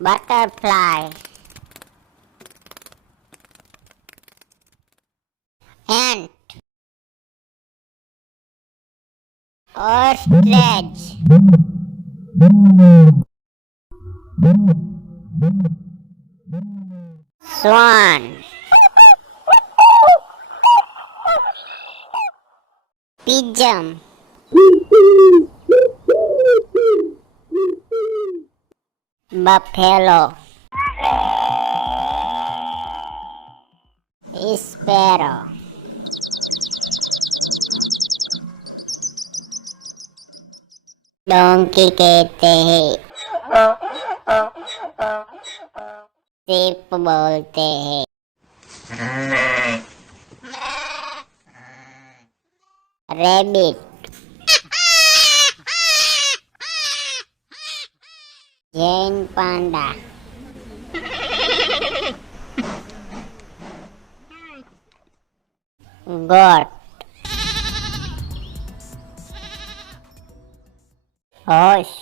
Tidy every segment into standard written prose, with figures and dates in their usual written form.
butterfly, ant, ostrich, swan, pigeon, buffalo, sparrow, donkey कहते हैं, sheep बोलते हैं, rabbit, jane panda, goat, horse,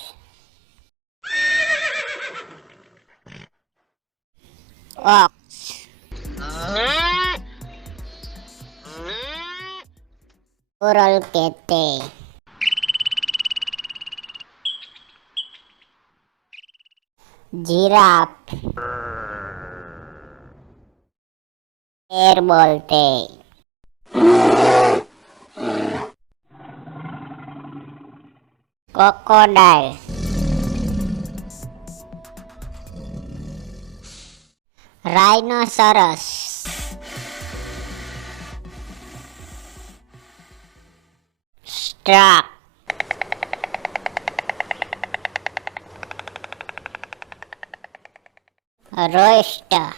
ox, squirrel कहते हैं, giraffe, शेर बोलते हैं, crocodile, rhinoceros, stork, rooster,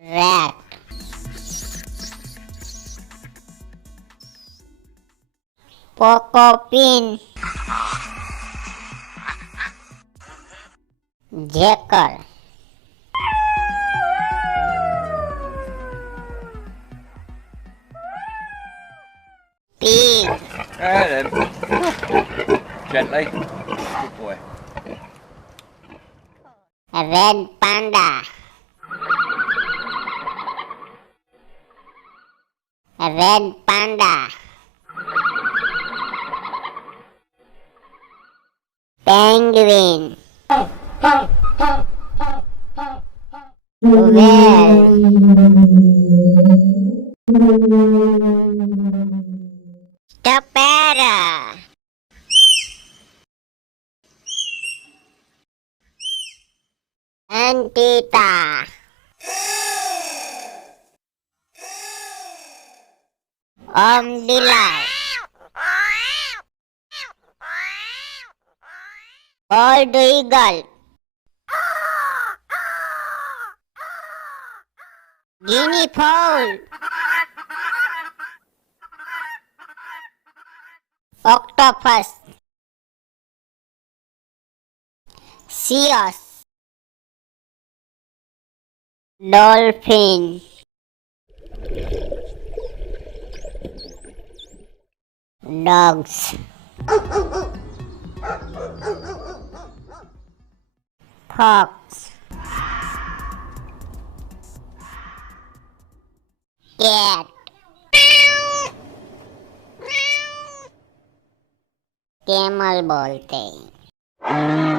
rat, porcupine, jackal, pig, Alright then. Gently. Good boy. red panda, red panda, penguin, whale, sparrow, anteater, armadillo, bald eagle, guinea fowl, octopus, seals, dolphin, dogs, fox, cat, camel बोलते हैं।